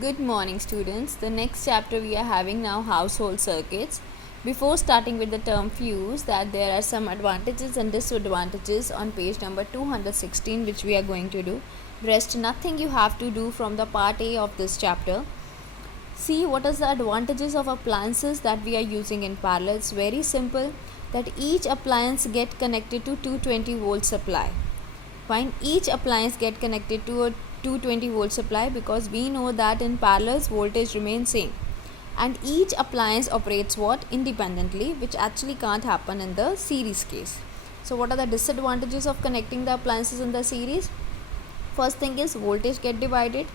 Good morning, students. The next chapter we are having now household circuits. Before starting with the term fuse, that there are some advantages and disadvantages on page number 216 which we are going to do. Rest nothing you have to do from the part A of this chapter. See what is the advantages of appliances that we are using in parallel. It's very simple that each appliance get connected to 220 volt supply. Fine, each appliance get connected to a 220 volt supply because we know that in parallels voltage remains same, and each appliance operates what independently, which actually can't happen in the series case. So what are the disadvantages of connecting the appliances in the series? First thing is voltage get divided.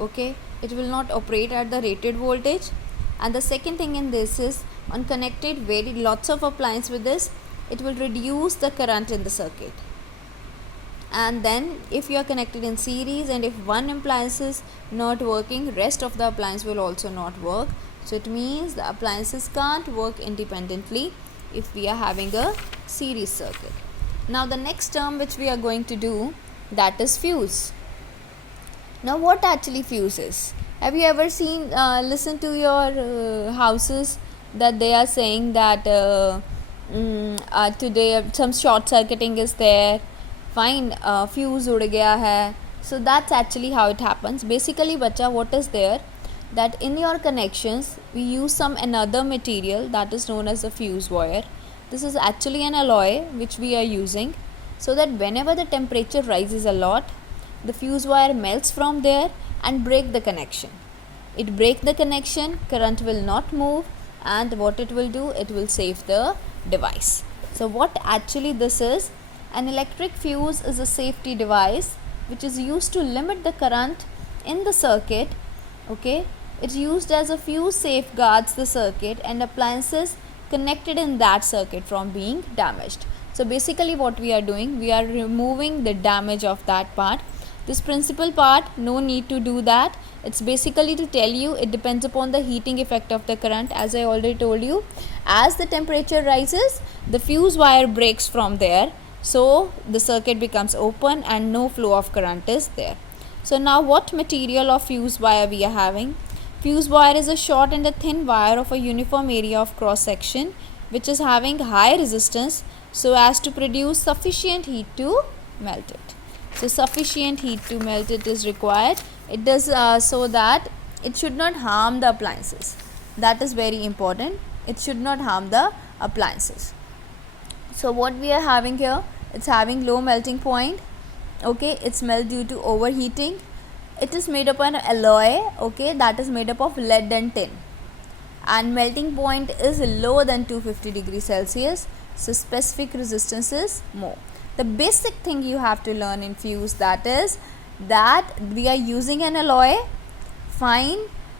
Okay, it will not operate at the rated voltage. And the second thing in this is, on connected very lots of appliance with this, it will reduce the current in the circuit. And then if you are connected in series, and if one appliance is not working, rest of the appliance will also not work. So it means the appliances can't work independently if we are having a series circuit. Now the next term which we are going to do, that is fuse. Now what actually fuse is? Have you ever seen listened to your houses that they are saying that today some short circuiting is there, fine, fuse ud gaya hai. So that's actually how it happens. Basically bacha, what is there, that in your connections we use some another material that is known as a fuse wire. This is actually an alloy which we are using, so that whenever the temperature rises a lot, the fuse wire melts from there and break the connection. It break the connection, current will not move, and what it will do, it will save the device. So what actually this is, an electric fuse is a safety device which is used to limit the current in the circuit. Okay, it's used as a fuse safeguards the circuit and appliances connected in that circuit from being damaged. So basically what we are doing, we are removing the damage of that part. This principal part, no need to do that. It's basically to tell you it depends upon the heating effect of the current. As I already told you, as the temperature rises, the fuse wire breaks from there, so the circuit becomes open and no flow of current is there. So now what material of fuse wire we are having? Fuse wire is a short and a thin wire of a uniform area of cross section which is having high resistance so as to produce sufficient heat to melt it. So sufficient heat to melt it is required. It does so that it should not harm the appliances. That is very important. It should not harm the appliances. So what we are having here, it's having low melting point. Okay, it's melt due to overheating. It is made up of an alloy, okay, that is made up of lead and tin, and melting point is lower than 250 degrees Celsius, so specific resistance is more. The basic thing you have to learn in fuse, that is that we are using an alloy, fine,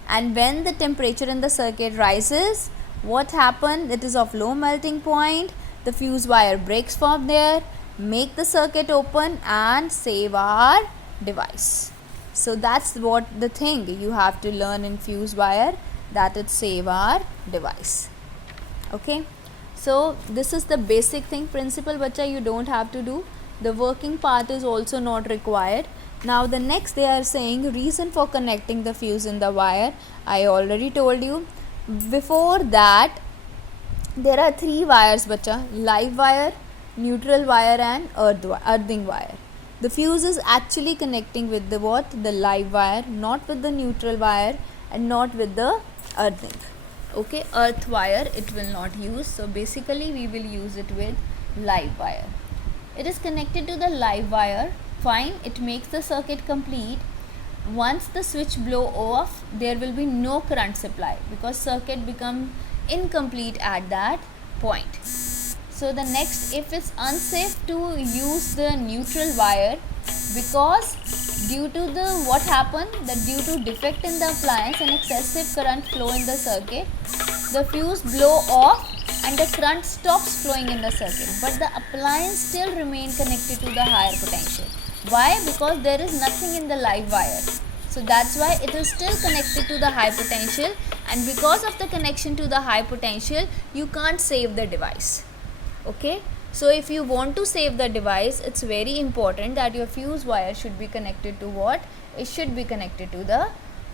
and when the temperature in the circuit rises, what happens, it is of low melting point, the fuse wire breaks from there, make the circuit open and save our device. So that's what the thing you have to learn in fuse wire, that it save our device. Okay, so this is the basic thing. Principle bacha you don't have to do, the working part is also not required. Now the next they are saying reason for connecting the fuse in the wire. I already told you. Before that, there are three wires bacha: live wire, neutral wire and earthing wire. The fuse is actually connecting with the what? The live wire, not with the neutral wire and not with the earthing. Okay, earth wire it will not use. So basically we will use it with live wire. It is connected to the live wire. Fine, it makes the circuit complete. Once the switch blow off, there will be no current supply because circuit become incomplete at that point. So the next, if it's unsafe to use the neutral wire, because due to the what happened, that due to defect in the appliance and excessive current flow in the circuit, the fuse blow off and the current stops flowing in the circuit, but the appliance still remain connected to the higher potential. Why? Because there is nothing in the live wire. So that's why it is still connected to the high potential, and because of the connection to the high potential, you can't save the device. Okay, so if you want to save the device, it's very important that your fuse wire should be connected to what? It should be connected to the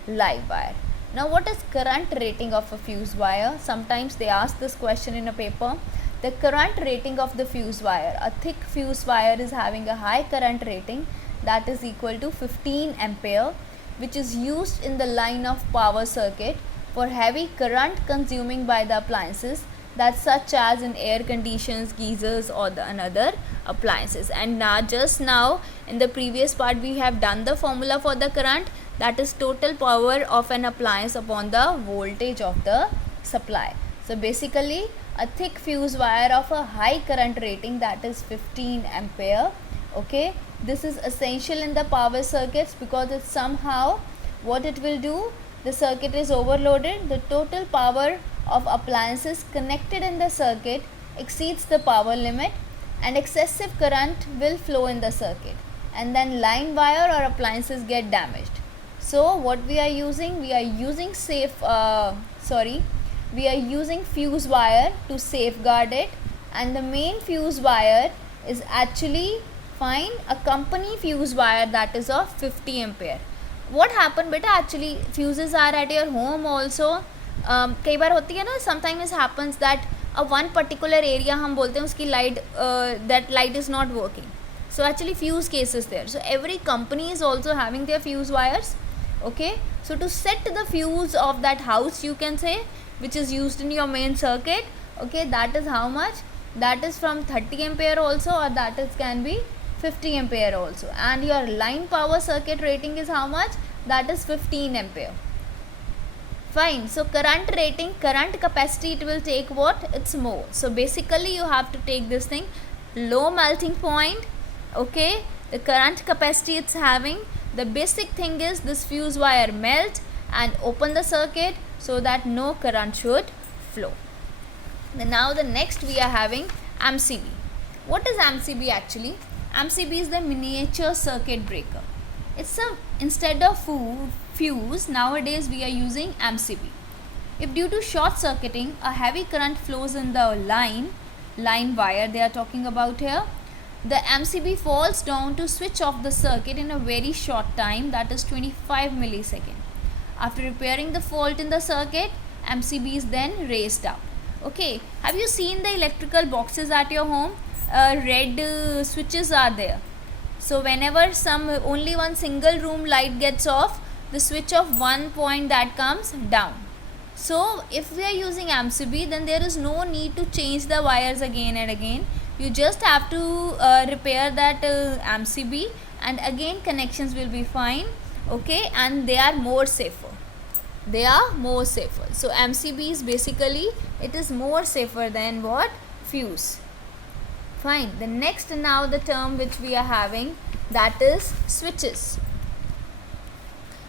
live wire. Now what is current rating of a fuse wire? Sometimes they ask this question in a paper. The current rating of the fuse wire. A thick fuse wire is having a high current rating, that is equal to 15 ampere, which is used in the line of power circuit for heavy current consuming by the appliances, that's such as in air conditioners, geysers or the another appliances. And now just now in the previous part we have done the formula for the current, that is total power of an appliance upon the voltage of the supply. So basically a thick fuse wire of a high current rating, that is 15 ampere. Okay, this is essential in the power circuits because it's somehow what it will do, the circuit is overloaded, the total power of appliances connected in the circuit exceeds the power limit and excessive current will flow in the circuit, and then line wire or appliances get damaged. So what we are using, we are using we are using fuse wire to safeguard it, and the main fuse wire is actually fine a company fuse wire, that is of 50 ampere. What happened beta, actually fuses are at your home also. कई बार होती है ना, sometimes happens that one particular area हम बोलते हैं उसकी light that light is not working, so actually fuse cases there. So every company is also having their fuse wires. Okay, so to set the fuse of that house, you can say, which is used in your main circuit, okay, that is how much, that is from 30 ampere also, or that is can be 50 ampere also, and your line power circuit rating is how much, that is 15 ampere. Fine. So current rating, current capacity, it will take what, it's more. So basically you have to take this thing, low melting point. Okay, the current capacity it's having, the basic thing is this fuse wire melt and open the circuit so that no current should flow. Now the next we are having MCB. What is MCB actually? MCB is the miniature circuit breaker. It's a, instead of fuse, nowadays we are using MCB. If due to short circuiting a heavy current flows in the line wire they are talking about here, the MCB falls down to switch off the circuit in a very short time, that is 25 milliseconds. After repairing the fault in the circuit, MCB is then raised up. Okay, have you seen the electrical boxes at your home? Red switches are there. So whenever only one single room light gets off, the switch of one point that comes down. So if we are using MCB, then there is no need to change the wires again and again. You just have to repair that MCB, and again connections will be fine. Okay, and they are more safer. So MCB is basically, it is more safer than what, fuse. Fine. The next now the term which we are having, that is switches.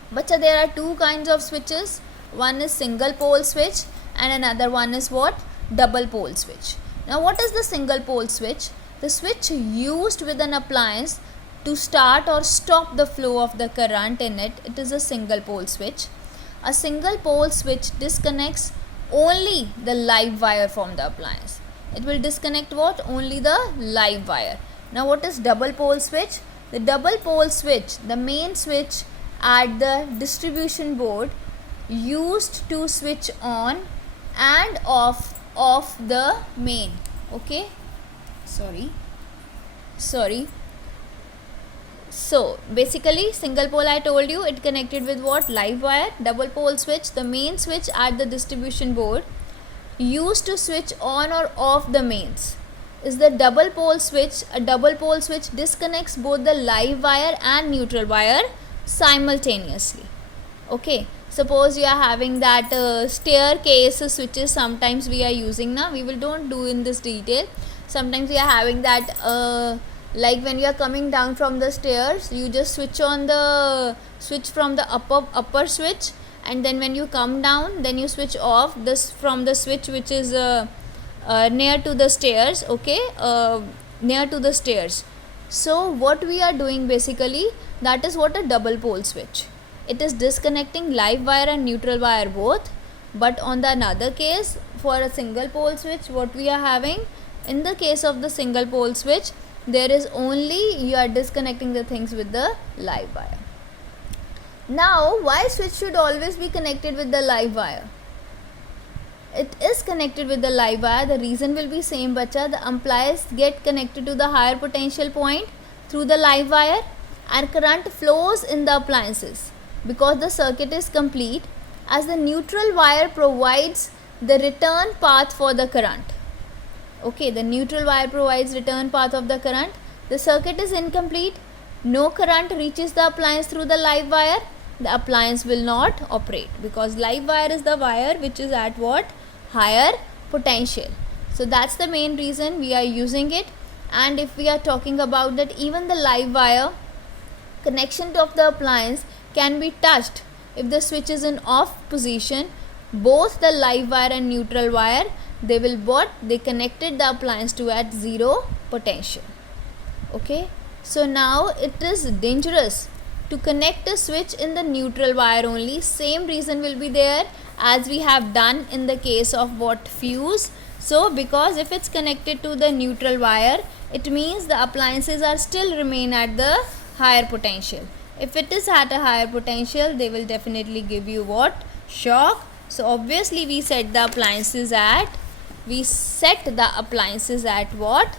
But there are two kinds of switches. One is single pole switch and another one is what, double pole switch. Now what is the single pole switch? The switch used with an appliance to start or stop the flow of the current in it. It is a single pole switch. A single pole switch disconnects only the live wire from the appliance. It will disconnect what, only the live wire. Now what is double pole switch? The double pole switch, the main switch at the distribution board used to switch on and off the main. Okay, sorry. So basically single pole, I told you, it connected with what, live wire. Double pole switch, the main switch at the distribution board used to switch on or off the mains is the double pole switch. A double pole switch disconnects both the live wire and neutral wire simultaneously. Okay, suppose you are having that staircase switches, sometimes we are using now, we will don't do in this detail. Sometimes we are having that like when you are coming down from the stairs, you just switch on the switch from the upper switch, and then when you come down, then you switch off this from the switch which is near to the stairs. Okay, near to the stairs. So what we are doing basically, that is what a double pole switch. It is disconnecting live wire and neutral wire both. But on the another case, for a single pole switch, what we are having, in the case of the single pole switch, there is only, you are disconnecting the things with the live wire. Now, why switch should always be connected with the live wire? It is connected with the live wire. The reason will be same, bacha. The amplifiers get connected to the higher potential point through the live wire, and current flows in the appliances because the circuit is complete, as the neutral wire provides the return path for the current. Okay, the neutral wire provides return path of the current. The circuit is incomplete. No current reaches the appliance through the live wire. The appliance will not operate because live wire is the wire which is at what? Higher potential. So that's the main reason we are using it. And if we are talking about that, even the live wire connection of the appliance can be touched if the switch is in off position. Both the live wire and neutral wire, they connected the appliance to at zero potential. Okay, so now it is dangerous to connect a switch in the neutral wire only. Same reason will be there as we have done in the case of what? Fuse. So because if it's connected to the neutral wire, it means the appliances are still remain at the higher potential. If it is at a higher potential, they will definitely give you what? Shock. So obviously we set the appliances at what?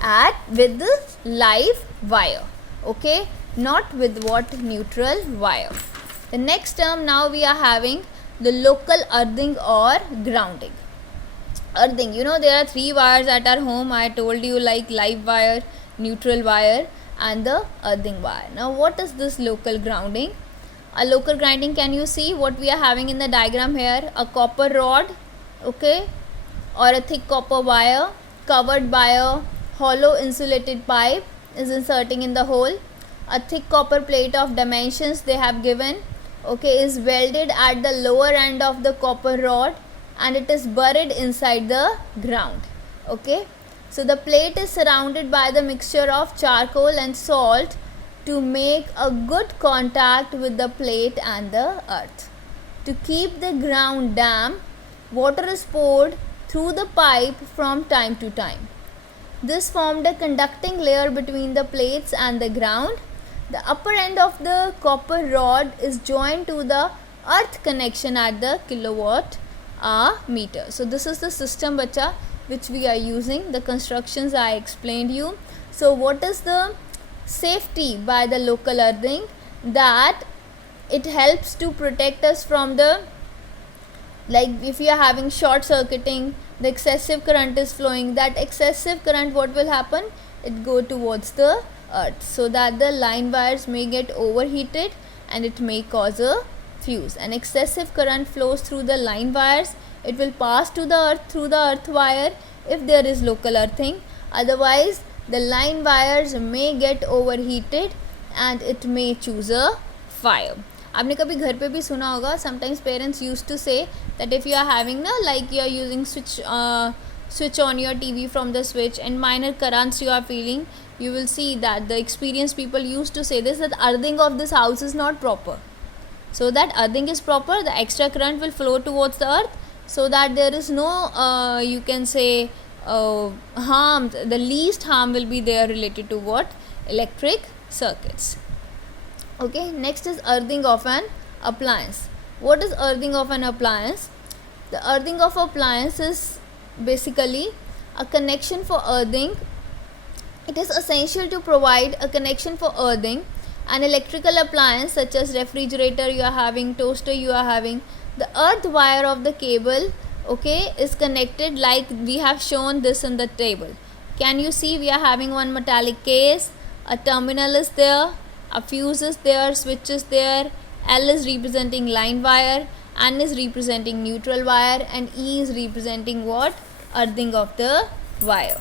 At with the live wire. Okay, not with what? Neutral wire. The next term, now we are having the local earthing or grounding. Earthing, there are 3 wires at our home. I told you, like live wire, neutral wire and the earthing wire. Now what is this local grounding? A local grounding, can you see what we are having in the diagram here? A copper rod, okay, or a thick copper wire covered by a hollow insulated pipe is inserting in the hole. A thick copper plate of dimensions they have given, okay, is welded at the lower end of the copper rod and it is buried inside the ground. Okay, so the plate is surrounded by the mixture of charcoal and salt to make a good contact with the plate and the earth. To keep the ground damp, water is poured through the pipe from time to time. This formed a conducting layer between the plates and the ground. The upper end of the copper rod is joined to the earth connection at the kilowatt meter. So this is the system, bacha, which we are using. The constructions I explained you. So what is the safety by the local earthing? That it helps to protect us from the, like if you are having short circuiting, the excessive current is flowing, that excessive current, what will happen? It go towards the earth, so that the line wires may get overheated and it may cause a fuse. And excessive current flows through the line wires, it will pass to the earth through the earth wire if there is local earthing. Otherwise the line wires may get overheated and it may choose a fire. आपने कभी घर पे भी सुना होगा, sometimes parents used to say that if you are having like you are using switch on your TV from the switch and minor currents you are feeling, you will see that the experienced people used to say this, that earthing of this house is not proper. So that earthing is proper, the extra current will flow towards the earth, so that there is no you can say harm, the least harm will be there related to what? Electric circuits. Okay, next is earthing of an appliance. What is earthing of an appliance? The earthing of appliance is basically a connection for earthing. It is essential to provide a connection for earthing an electrical appliance such as refrigerator you are having, toaster you are having. The earth wire of the cable, okay, is connected like we have shown this in the table. Can you see we are having one metallic case, a terminal is there, a fuse is there, switch is there, L is representing line wire, N is representing neutral wire and E is representing what? Earthing of the wire.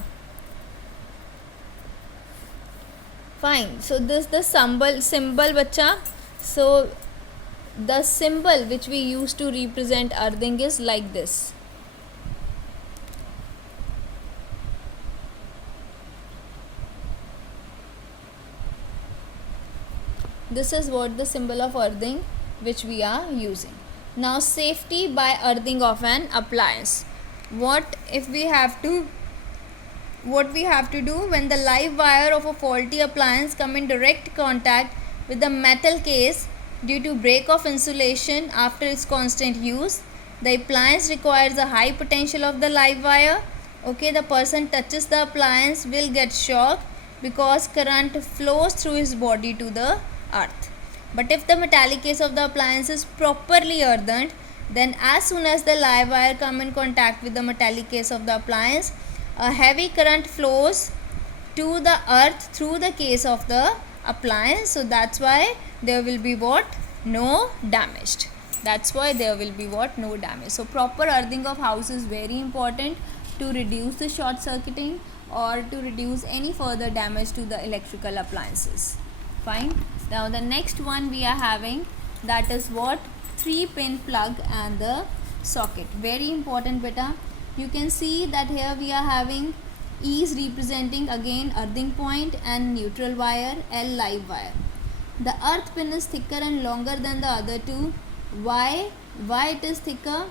Fine. So this the symbol bacha. So the symbol which we use to represent earthing is like this. This is what the symbol of earthing which we are using. Now safety by earthing of an appliance. What we have to do when the live wire of a faulty appliance come in direct contact with the metal case due to break of insulation after its constant use. The appliance requires a high potential of the live wire. Okay, the person touches the appliance will get shocked because current flows through his body to the earth. But if the metallic case of the appliance is properly earthened, then as soon as the live wire come in contact with the metallic case of the appliance, a heavy current flows to the earth through the case of the appliance. So that's why there will be what? No damaged. That's why there will be what? No damage. So proper earthing of house is very important to reduce the short circuiting or to reduce any further damage to the electrical appliances. Fine. Now the next one we are having, that is what? 3-pin plug and the socket. Very important beta. You can see that here we are having E is representing again earthing point and neutral wire, L live wire. The earth pin is thicker and longer than the other two. Why it is thicker?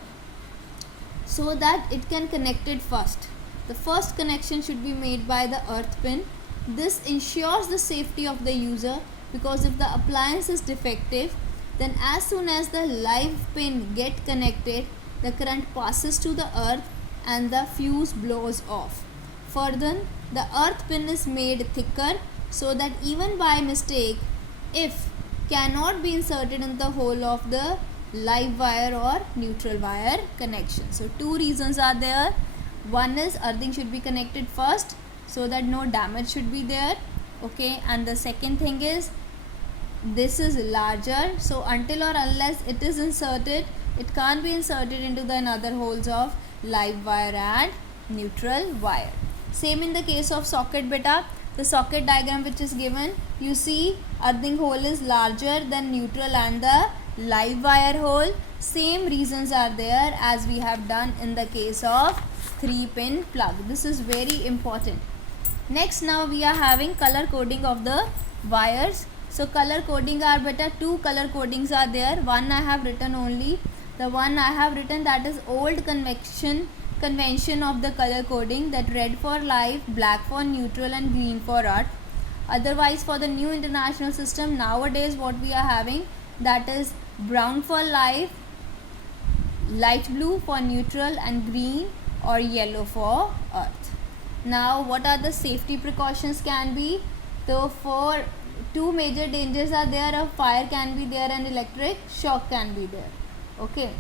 So that it can connect it first. The first connection should be made by the earth pin. This ensures the safety of the user, because if the appliance is defective, then as soon as the live pin get connected, the current passes to the earth and the fuse blows off. Further, the earth pin is made thicker so that even by mistake, if cannot be inserted in the hole of the live wire or neutral wire connection. So two reasons are there. One is earthing should be connected first so that no damage should be there. Okay, and the second thing is this is larger, so until or unless it is inserted, it can't be inserted into the another holes of live wire and neutral wire. Same in the case of socket beta. The socket diagram which is given, you see earthing hole is larger than neutral and the live wire hole. Same reasons are there as we have done in the case of 3-pin plug. This is very important. Next, now we are having color coding of the wires. So color coding are better. Two color codings are there. One I have written only. The one I have written, that is old convention of the color coding, that red for live, black for neutral and green for earth. Otherwise, for the new international system nowadays, what we are having, that is brown for live, light blue for neutral and green or yellow for earth. Now what are the safety precautions can be? So for two major dangers are there, a fire can be there and electric shock can be there. Okay,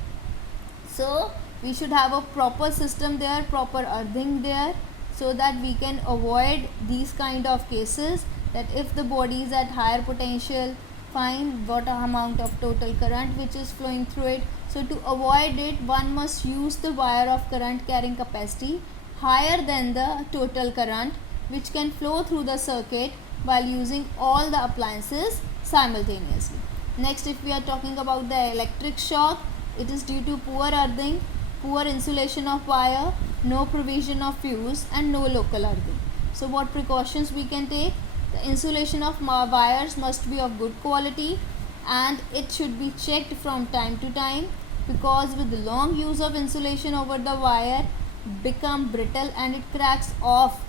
so we should have a proper system there, proper earthing there, so that we can avoid these kind of cases, that if the body is at higher potential, find what amount of total current which is flowing through it. So to avoid it, one must use the wire of current carrying capacity higher than the total current which can flow through the circuit while using all the appliances simultaneously. Next, if we are talking about the electric shock, it is due to poor earthing, poor insulation of wire, no provision of fuse and no local earthing. So what precautions we can take? The insulation of wires must be of good quality and it should be checked from time to time, because with the long use of insulation over the wire become brittle and it cracks off,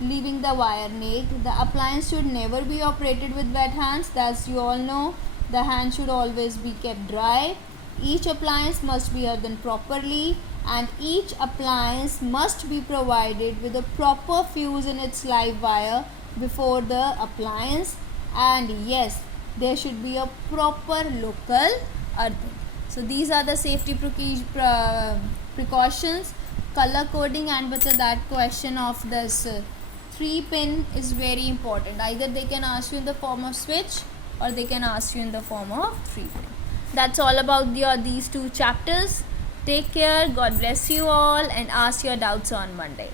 leaving the wire naked. The appliance should never be operated with wet hands. As you all know, the hand should always be kept dry. Each appliance must be earthened properly and each appliance must be provided with a proper fuse in its live wire before the appliance, and yes, there should be a proper local earthing. So these are the safety precautions. Color coding and that question of this 3-pin is very important. Either they can ask you in the form of switch or they can ask you in the form of 3-pin. That's all about these two chapters. Take care, God bless you all, and ask your doubts on Monday.